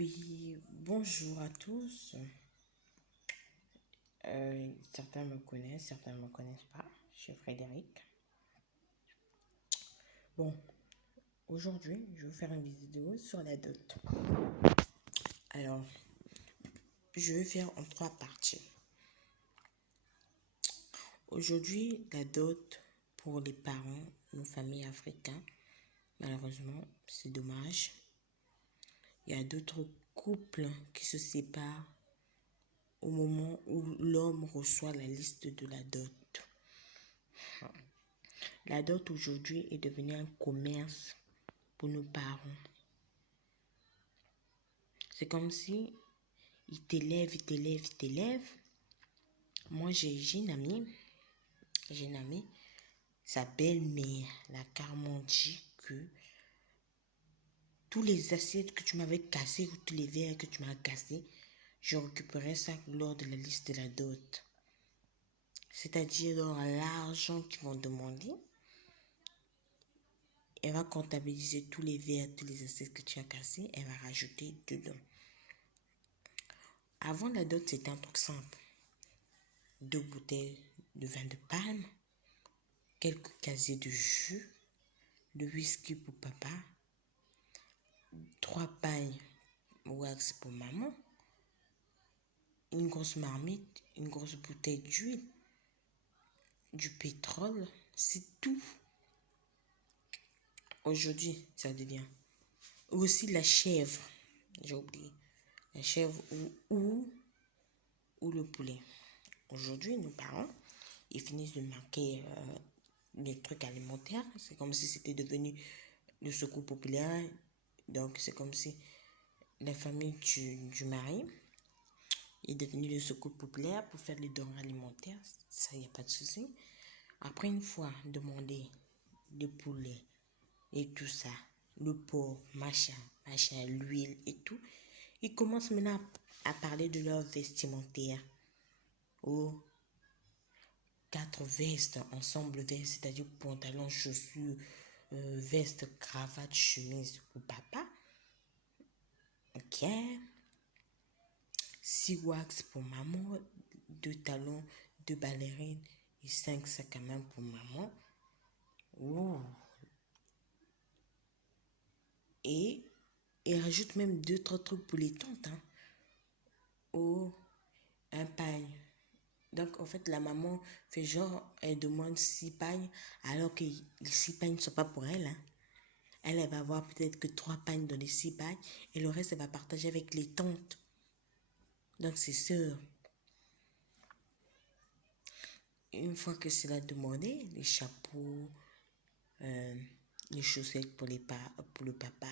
Oui, bonjour à tous. Certains me connaissent, certains ne me connaissent pas. Je suis Frédéric. Bon, aujourd'hui, je vais vous faire une vidéo sur la dot. Alors, je vais faire en 3 parties. Aujourd'hui, la dot pour les parents, nos familles africaines, malheureusement, c'est dommage. Il y a d'autres couples qui se séparent au moment où l'homme reçoit la liste de la dot. La dot aujourd'hui est devenue un commerce pour nos parents. C'est comme si ils t'élèvent. Moi, j'ai une amie, sa belle-mère, la carrément dit que tous les assiettes que tu m'avais cassées ou tous les verres que tu m'as cassés, je récupérais ça lors de la liste de la dot. C'est-à-dire dans l'argent qu'ils vont demander, elle va comptabiliser tous les verres, tous les assiettes que tu as cassés, elle va rajouter dedans. Avant la dot, c'était un truc simple. 2 bouteilles de vin de palme, quelques casiers de jus, de whisky pour papa, 3 pailles wax pour maman, une grosse marmite, une grosse bouteille d'huile, du pétrole, c'est tout. Aujourd'hui, ça devient aussi la chèvre, j'ai oublié, la chèvre ou le poulet. Aujourd'hui, nos parents, ils finissent de marquer les trucs alimentaires. C'est comme si c'était devenu le secours populaire. Donc, c'est comme si la famille du mari est devenue le secours populaire pour faire les dons alimentaires. Ça, il n'y a pas de souci. Après, une fois demandé le poulet et tout ça, le porc, machin, l'huile et tout, ils commencent maintenant à parler de leur vestimentaire. Ou 4 vestes, ensemble vestes, c'est-à-dire pantalon, chaussures, veste, cravate, chemise pour papa. Ok. 6 wax pour maman, 2 talons, 2 ballerines et 5 sacs à main pour maman. Ouh. Et rajoute même 2-3 trucs pour les tantes. Hein. Oh, un pagne. Donc, en fait, la maman fait genre, elle demande 6 pagnes, alors que les 6 pagnes ne sont pas pour elle. Hein. Elle va avoir peut-être que 3 pagnes dans les 6 pagnes, et le reste, elle va partager avec les tantes. Donc, c'est sûr. Une fois que cela demandé, les chapeaux, les chaussettes pour le papa,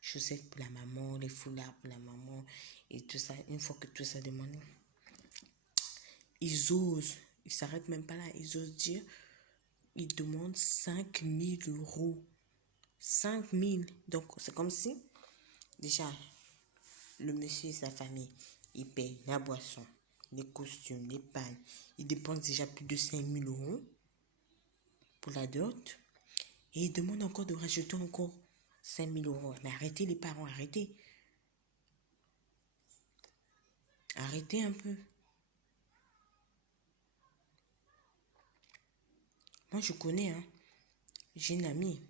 chaussettes pour la maman, les foulards pour la maman, et tout ça, une fois que tout ça est demandé, ils osent, ils s'arrêtent même pas là, ils osent dire, ils demandent 5 000 €. 5 000. Donc, c'est comme si, déjà, le monsieur et sa famille, ils payent la boisson, les costumes, les pagnes. Ils dépensent déjà plus de 5 000 € pour la dot. Et ils demandent encore de rajouter encore 5 000 €. Mais arrêtez les parents, arrêtez. Arrêtez un peu. Moi, je connais, hein. J'ai une amie.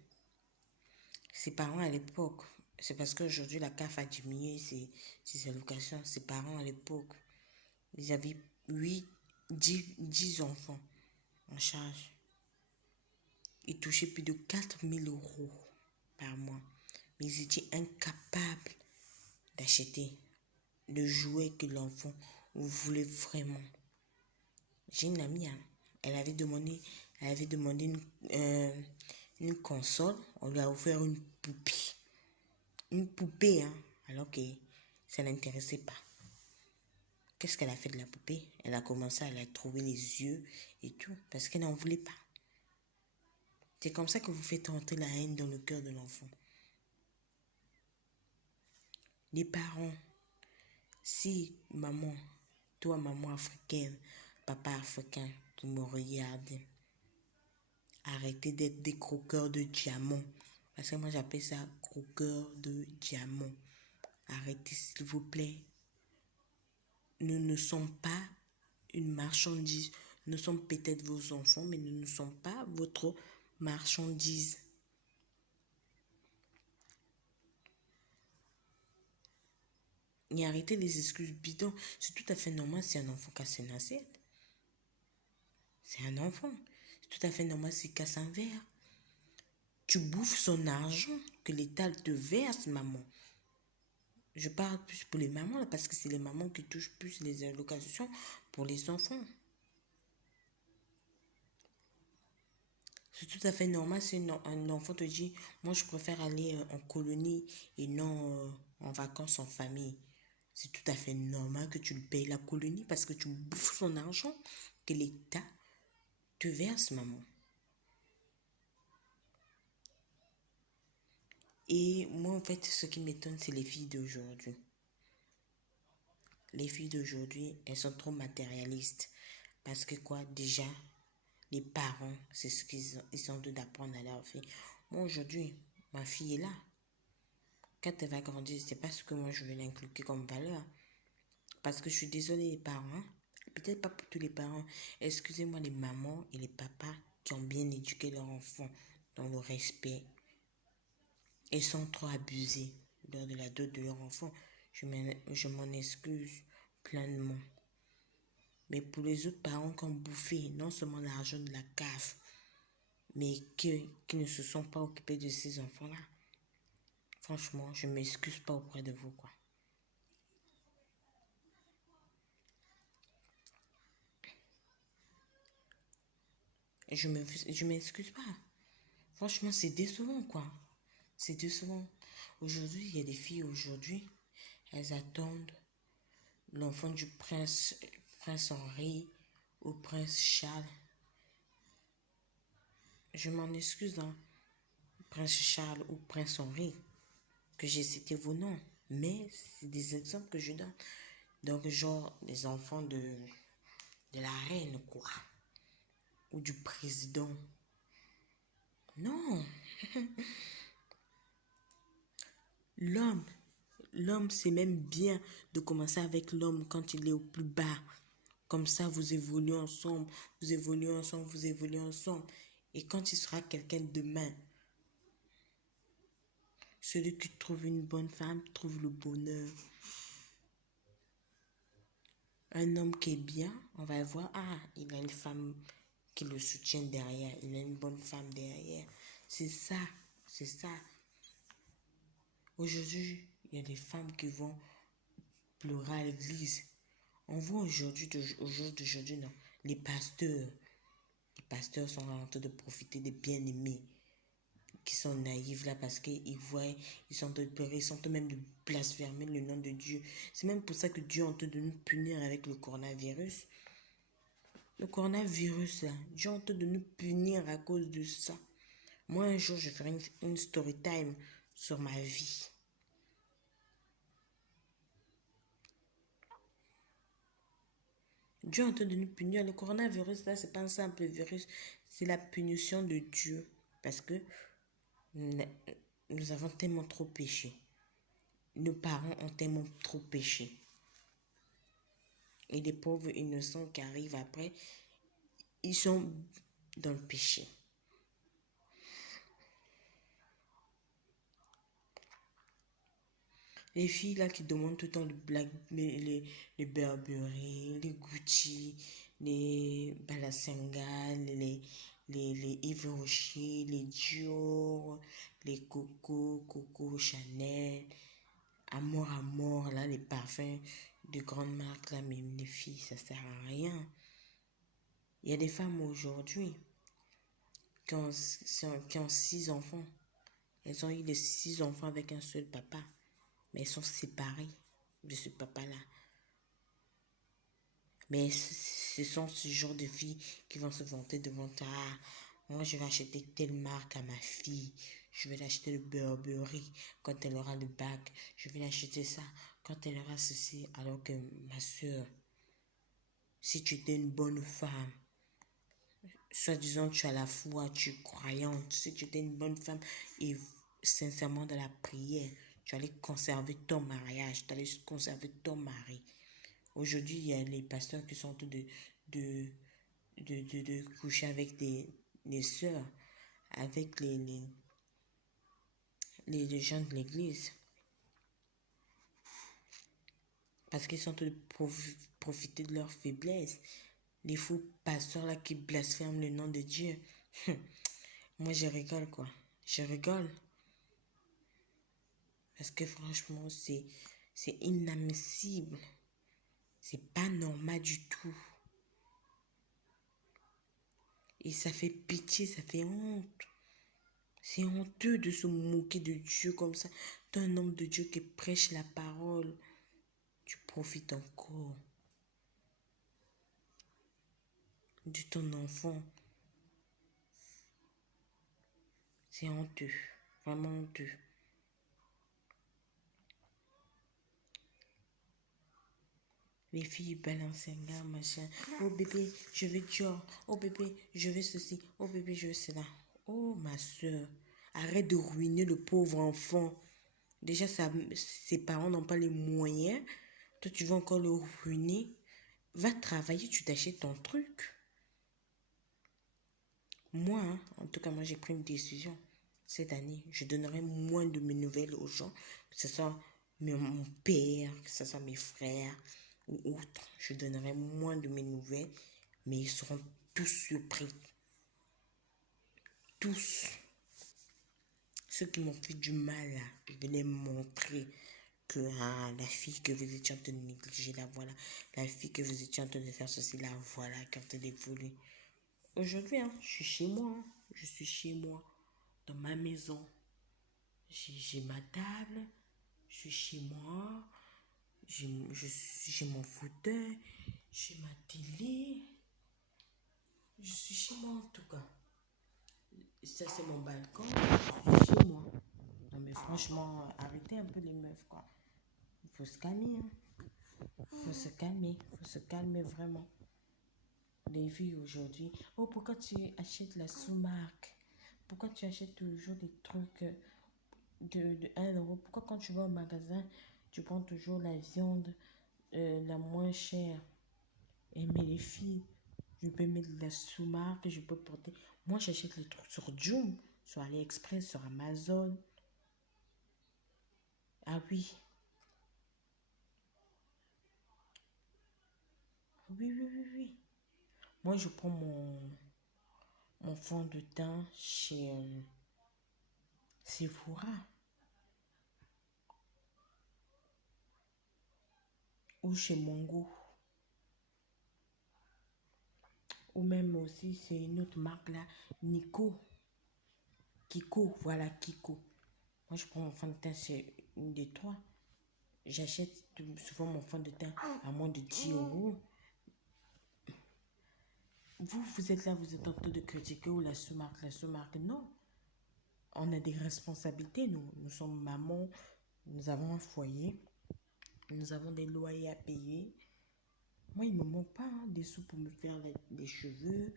Ses parents à l'époque, c'est parce qu'aujourd'hui la CAF a diminué ses allocations. Ses parents à l'époque, ils avaient 10 enfants en charge. Ils touchaient plus de 4 000 € par mois. Mais ils étaient incapables d'acheter le jouet que l'enfant voulait vraiment. J'ai une amie, hein, elle avait demandé une console, on lui a offert une poupée. Une poupée, hein, alors que ça n'intéressait pas. Qu'est-ce qu'elle a fait de la poupée? Elle a commencé à la trouver les yeux et tout, parce qu'elle n'en voulait pas. C'est comme ça que vous faites entrer la haine dans le cœur de l'enfant. Les parents, si maman, toi maman africaine, papa africain, vous me regardez, arrêtez d'être des croqueurs de diamants. Parce que moi j'appelle ça croqueurs de diamants. Arrêtez, s'il vous plaît. Nous ne sommes pas une marchandise. Nous sommes peut-être vos enfants, mais nous ne sommes pas votre marchandise. Et arrêtez les excuses bidons. C'est tout à fait normal si un enfant casse une assiette. C'est un enfant. C'est tout à fait normal s'il casse un verre. Tu bouffes son argent que l'État te verse, maman. Je parle plus pour les mamans, là, parce que c'est les mamans qui touchent plus les allocations pour les enfants. C'est tout à fait normal si un enfant te dit, moi je préfère aller en colonie et non en vacances en famille. C'est tout à fait normal que tu le payes la colonie parce que tu bouffes son argent que l'État te verse, maman. Et moi, en fait, ce qui m'étonne, c'est les filles d'aujourd'hui. Les filles d'aujourd'hui, elles sont trop matérialistes. Parce que quoi, déjà, les parents, c'est ce qu'ils ont, ils ont dû d'apprendre à leur fille. Moi, aujourd'hui, ma fille est là. Quand elle va grandir, c'est pas ce que moi je vais l'inculquer comme valeur. Parce que je suis désolée, les parents, peut-être pas pour tous les parents, excusez-moi les mamans et les papas qui ont bien éduqué leurs enfants dans le respect et sans trop abuser lors de la dot de leur enfant. Je m'en excuse pleinement. Mais pour les autres parents qui ont bouffé non seulement l'argent de la CAF, mais qui ne se sont pas occupés de ces enfants-là, franchement, je ne m'excuse pas auprès de vous, quoi. Je m'excuse pas. Franchement, c'est décevant, quoi. C'est décevant. Aujourd'hui, il y a des filles, aujourd'hui, elles attendent l'enfant du prince Henri ou prince Charles. Je m'en excuse, hein, prince Charles ou prince Henri, que j'ai cité vos noms. Mais c'est des exemples que je donne. Donc, genre, les enfants de la reine, quoi. Ou du président. Non. L'homme, l'homme, c'est même bien de commencer avec l'homme quand il est au plus bas. Comme ça, vous évoluez ensemble, vous évoluez ensemble, vous évoluez ensemble. Et quand il sera quelqu'un de demain, celui qui trouve une bonne femme trouve le bonheur. Un homme qui est bien, on va voir, ah, il a une femme qui le soutient derrière, il a une bonne femme derrière. C'est ça, c'est ça. Aujourd'hui, il y a des femmes qui vont pleurer à l'église. On voit aujourd'hui, au jour d'aujourd'hui, non, les pasteurs. Les pasteurs sont en train de profiter des bien-aimés qui sont naïfs là parce qu'ils voient, ils sont en train de pleurer, ils sont en train même de blasphémer le nom de Dieu. C'est même pour ça que Dieu est en train de nous punir avec le coronavirus. Le coronavirus là, Dieu est en train de nous punir à cause de ça. Moi un jour je ferai une story time sur ma vie. Dieu est en train de nous punir. Le coronavirus là, c'est pas un simple virus, c'est la punition de Dieu. Parce que nous avons tellement trop péché. Nos parents ont tellement trop péché. Et les pauvres innocents qui arrivent après, ils sont dans le péché. Les filles là qui demandent tout le temps les Burberry, les Gucci, les Balenciaga, les Yves Rocher, les Dior, les Coco Chanel, Amour, là, les parfums de grandes marques là, mais les filles, ça sert à rien. Il y a des femmes aujourd'hui qui ont 6 enfants. Elles ont eu les 6 enfants avec un seul papa. Mais elles sont séparées de ce papa-là. Mais ce sont ce genre de filles qui vont se vanter devant toi. Ah, moi, je vais acheter telle marque à ma fille. Je vais l'acheter le Burberry quand elle aura le bac. Je vais l'acheter ça quand elle aura ceci. Alors que ma soeur, si tu étais une bonne femme, soi-disant tu as la foi, tu es croyante, si tu étais une bonne femme et sincèrement dans la prière, Tu allais conserver ton mariage, tu allais conserver ton mari. Aujourd'hui, il y a les pasteurs qui sont en train de, de coucher avec des sœurs, avec les gens de l'église. Parce qu'ils sont en train de profiter de leur faiblesse. Les faux pasteurs là qui blasphèment le nom de Dieu. Moi, je rigole, quoi. Je rigole. Parce que franchement, c'est inadmissible. C'est pas normal du tout. Et ça fait pitié, ça fait honte. C'est honteux de se moquer de Dieu comme ça. D'un homme de Dieu qui prêche la parole. Tu profites encore de ton enfant. C'est honteux. Vraiment honteux. Les filles balancent un gars, machin. Oh bébé, je veux Dior. Oh bébé, je veux ceci. Oh bébé, je veux cela. Oh ma soeur, arrête de ruiner le pauvre enfant. Déjà, ses parents n'ont pas les moyens. Toi, tu veux encore le ruiner. Va travailler, tu t'achètes ton truc. Moi, hein, en tout cas, moi, j'ai pris une décision. Cette année, je donnerai moins de mes nouvelles aux gens. Que ce soit mon père, que ce soit mes frères ou autres. Je donnerai moins de mes nouvelles. Mais ils seront tous surpris. Tous. Ceux qui m'ont fait du mal, là, je vais les montrer que la fille que vous étiez en train de négliger, la voilà. La fille que vous étiez en train de faire ceci, la voilà, qui est en train d'évoluer. Aujourd'hui, hein, je suis chez moi. Hein. Je suis chez moi, dans ma maison. J'ai ma table, je suis chez moi, j'ai mon fauteuil, j'ai ma télé. Je suis chez moi en tout cas. Ça, c'est mon balcon, je suis chez moi. Non, mais franchement, arrêtez un peu les meufs, quoi. Il faut se calmer, hein. Il faut se calmer, il faut se calmer vraiment. Les filles aujourd'hui, oh, pourquoi tu achètes la sous-marque? Pourquoi tu achètes toujours des trucs de 1 euro? Pourquoi quand tu vas au magasin, tu prends toujours la viande la moins chère? Et mais les filles, je peux mettre de la sous-marque, je peux porter. Moi, j'achète les trucs sur Joom, sur AliExpress, sur Amazon. Ah oui, oui, oui, oui, oui. Moi, je prends mon fond de teint chez Sephora ou chez Mongo. Ou même aussi, c'est une autre marque là, Nico. Kiko, voilà, Kiko. Moi, je prends mon fond de teint chez une des trois. J'achète souvent mon fond de teint à moins de 10 euros. Vous êtes là, vous êtes en train de critiquer ou la sous-marque. La sous-marque, non. On a des responsabilités, nous. Nous sommes mamans, nous avons un foyer, nous avons des loyers à payer. Moi, il ne me manque pas hein, des sous pour me faire les cheveux.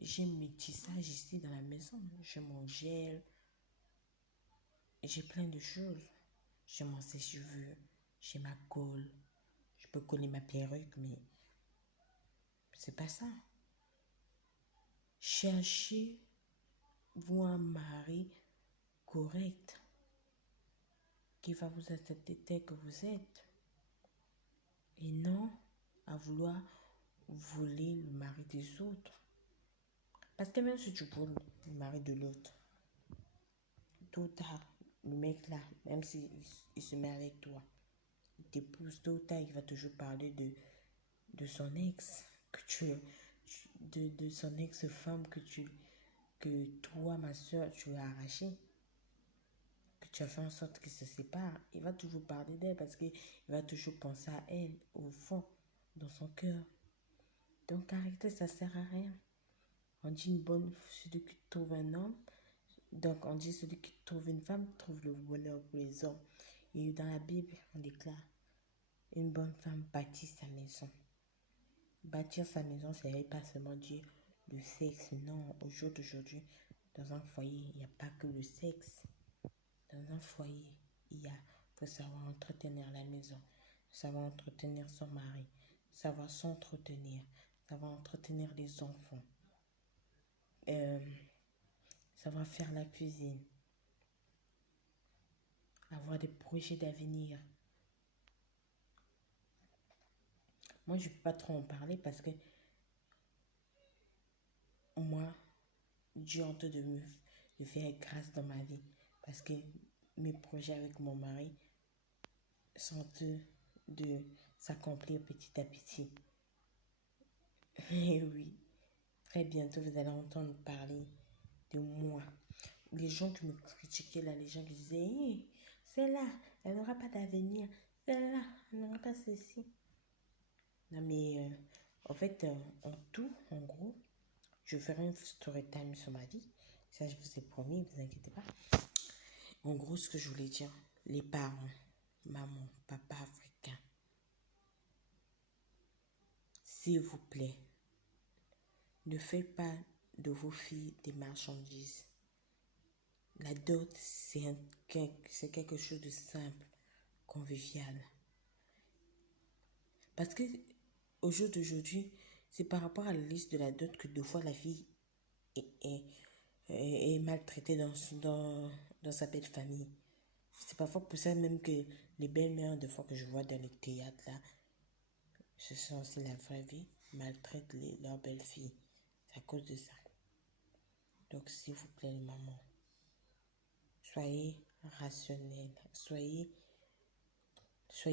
J'ai mes tissages ici dans la maison. J'ai mon gel. J'ai plein de choses. J'ai mon sèche-cheveux. J'ai ma colle. Je peux coller ma perruque, mais c'est pas ça. Cherchez-vous un mari correct qui va vous accepter tel que vous êtes. Et non à vouloir voler le mari des autres. Parce que même si tu voles le mari de l'autre, tôt ou tard, le mec là, même s'il se met avec toi, il t'épouse, tôt ou tard, il va toujours parler de son ex, de son ex-femme que toi, ma soeur, tu as arraché, que tu as fait en sorte qu'ils se séparent. Il va toujours parler d'elle parce qu'il va toujours penser à elle, au fond, dans son cœur. Donc arrêtez, ça sert à rien. On dit celui qui trouve un homme, donc on dit celui qui trouve une femme trouve le bonheur pour les hommes. Et dans la Bible, on déclare, une bonne femme bâtit sa maison. Bâtir sa maison, c'est pas seulement dire le sexe. Non, au jour d'aujourd'hui, dans un foyer, il n'y a pas que le sexe. Dans un foyer, il y a faut savoir entretenir la maison, savoir entretenir son mari, savoir s'entretenir, savoir entretenir les enfants, savoir faire la cuisine, avoir des projets d'avenir. Moi, je ne peux pas trop en parler parce que moi, Dieu est en train de faire grâce dans ma vie. Parce que mes projets avec mon mari sont en train de s'accomplir petit à petit. Et oui, très bientôt, vous allez entendre parler de moi. Les gens qui me critiquaient là, les gens qui disaient, hey, c'est là, elle n'aura pas d'avenir. C'est là, elle n'aura pas ceci. Non, mais en fait, en tout, en gros, je ferai une story time sur ma vie. Ça, je vous ai promis, ne vous inquiétez pas. En gros, ce que je voulais dire, les parents, maman, papa africain, s'il vous plaît, ne faites pas de vos filles des marchandises. La dot, c'est quelque chose de simple, convivial. Parce que au jour d'aujourd'hui, c'est par rapport à la liste de la dot que deux fois la fille est maltraitée dans sa belle famille. C'est parfois pour ça même que les belles-mères, des fois que je vois dans les théâtres là, ce sont aussi la vraie vie, maltraitent leurs belles-filles. C'est à cause de ça. Donc s'il vous plaît les mamans, soyez rationnels, soyez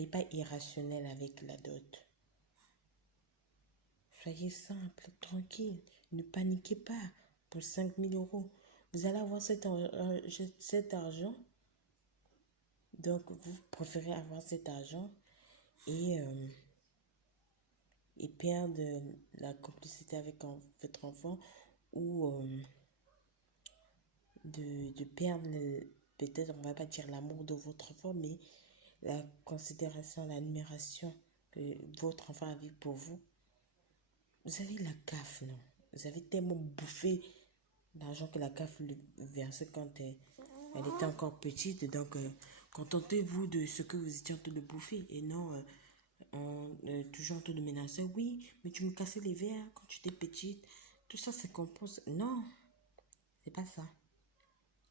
pas irrationnels avec la dot. Soyez simple, tranquille, ne paniquez pas pour 5 000 euros. Vous allez avoir cet argent, donc vous préférez avoir cet argent et perdre la complicité avec votre enfant ou de perdre peut-être, on va pas dire l'amour de votre enfant, mais la considération, l'admiration que votre enfant a vu pour vous. Vous avez la CAF, non? Vous avez tellement bouffé l'argent que la CAF lui versait quand elle était encore petite. Donc, contentez-vous de ce que vous étiez en train de bouffer et non toujours en train de menacer. Oui, mais tu me cassais les verres quand tu étais petite. Tout ça, c'est compose. Non, c'est pas ça.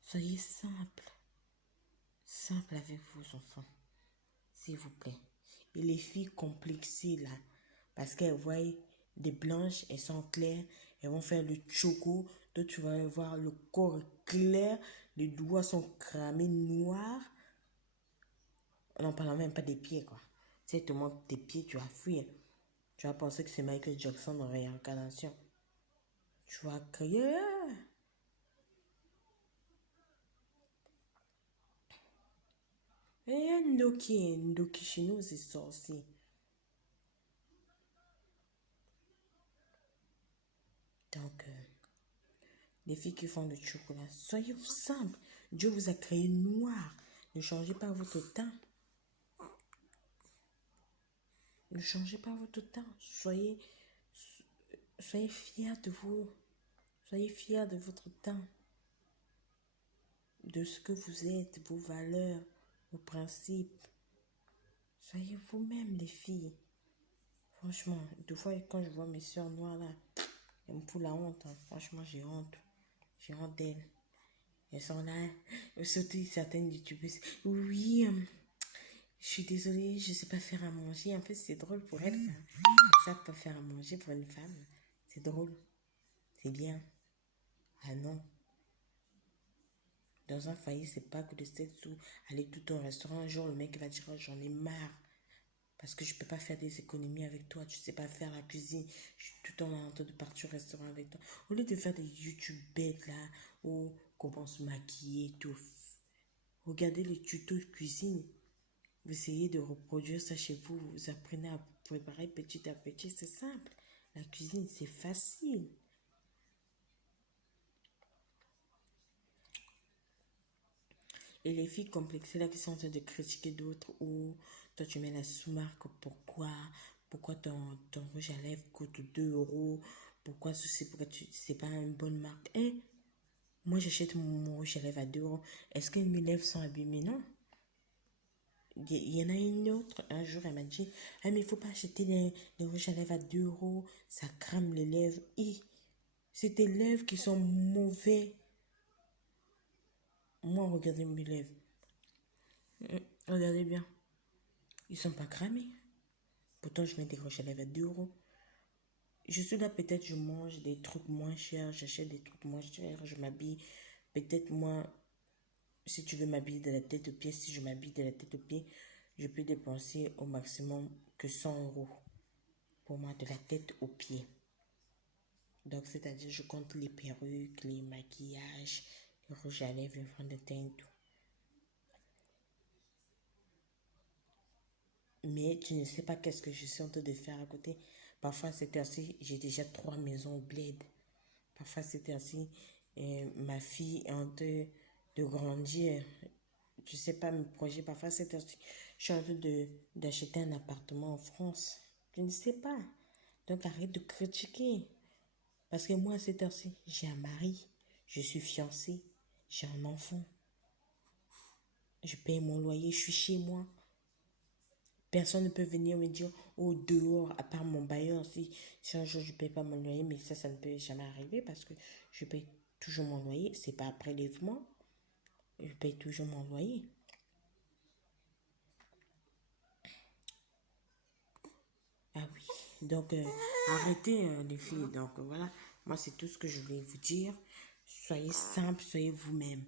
Soyez simple. Simple avec vos enfants. S'il vous plaît. Et les filles complexées, là, parce qu'elles voient des blanches, elles sont claires, elles vont faire le choco. Toi, tu vas voir le corps clair, les doigts sont cramés noirs. On n'en parle même pas des pieds, quoi. Si elle te montre tes pieds, tu vas fuir. Tu vas penser que c'est Michael Jackson en réincarnation. Tu vas crier. Et Ndoki chez nous, c'est sorcier. Donc, les filles qui font du chocolat, soyez simples. Dieu vous a créé noir. Ne changez pas votre teint. Ne changez pas votre teint. Soyez fiers de vous. Soyez fiers de votre teint. De ce que vous êtes, vos valeurs, vos principes. Soyez vous-même, les filles. Franchement, deux fois, quand je vois mes soeurs noires là, elles me foutent la honte. Hein. Franchement, j'ai honte. J'ai honte d'elles. Elles sont là, surtout certaines youtubeuses. Oui, je suis désolée, je ne sais pas faire à manger. En fait, c'est drôle pour elles. Elles ne savent pas faire à manger pour une femme. C'est drôle. C'est bien. Ah non. Dans un foyer, c'est pas que de sexe ou aller tout au restaurant. Un jour, le mec va dire, oh, j'en ai marre. Parce que je ne peux pas faire des économies avec toi. Tu ne sais pas faire la cuisine. Je suis tout le temps en train de partir au restaurant avec toi. Au lieu de faire des YouTube bêtes là, où comment se maquiller et tout. Regardez les tutos de cuisine. Vous essayez de reproduire ça chez vous. Vous apprenez à préparer petit à petit. C'est simple. La cuisine, c'est facile. Et les filles complexées là qui sont en train de critiquer d'autres ou toi tu mets la sous-marque pourquoi ton rouge à lèvres coûte 2 euros, pourquoi ceci, pourquoi c'est pas une bonne marque. Moi j'achète mon rouge à lèvres à 2 euros. Est-ce que mes lèvres sont abîmées? Non. Il y en a une autre, un jour, elle m'a dit, ah, mais il faut pas acheter les rouges à lèvres à 2 euros, ça crame les lèvres. Et c'est tes lèvres qui sont mauvais. Moi, regardez mes lèvres. Regardez bien. Ils sont pas cramés. Pourtant, je mets des rouges à lèvres à 2 euros. Je suis là, peut-être je mange des trucs moins chers, j'achète des trucs moins chers, je m'habille. Peut-être moi, si tu veux m'habiller de la tête aux pieds, si je m'habille de la tête aux pieds, je peux dépenser au maximum que 100 euros pour moi, de la tête aux pieds. Donc, c'est-à-dire, je compte les perruques, les maquillages, les rouges à lèvres, le fond de teint et tout. Mais tu ne sais pas qu'est-ce que je suis en train de faire à côté. Parfois, c'est ainsi, j'ai déjà 3 maisons au bled. Parfois, c'est ainsi, ma fille est en train de grandir. Je sais pas mes projets. Parfois, c'est ainsi, je suis en train d'acheter un appartement en France. Je ne sais pas. Donc, arrête de critiquer. Parce que moi, c'est ainsi, j'ai un mari, je suis fiancée, j'ai un enfant. Je paye mon loyer, je suis chez moi. Personne ne peut venir me dire, oh, dehors, à part mon bailleur, si un jour je ne paye pas mon loyer, mais ça ne peut jamais arriver parce que je paye toujours mon loyer. C'est pas un prélèvement, je paye toujours mon loyer. Ah oui, donc arrêtez les filles. Donc voilà, moi c'est tout ce que je voulais vous dire. Soyez simple, soyez vous-même.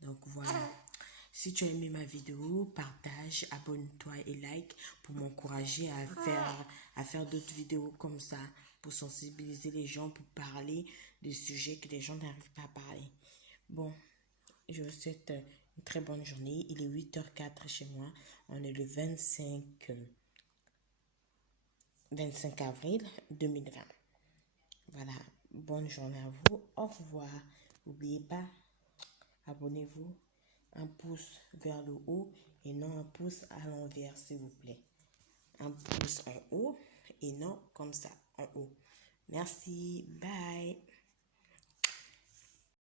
Donc voilà. Si tu as aimé ma vidéo, partage, abonne-toi et like pour m'encourager à faire d'autres vidéos comme ça, pour sensibiliser les gens, pour parler de sujets que les gens n'arrivent pas à parler. Bon, je vous souhaite une très bonne journée. Il est 8h04 chez moi. On est le 25 avril 2020. Voilà, bonne journée à vous. Au revoir. N'oubliez pas, abonnez-vous. Un pouce vers le haut et non un pouce à l'envers, s'il vous plaît. Un pouce en haut et non comme ça, en haut. Merci. Bye.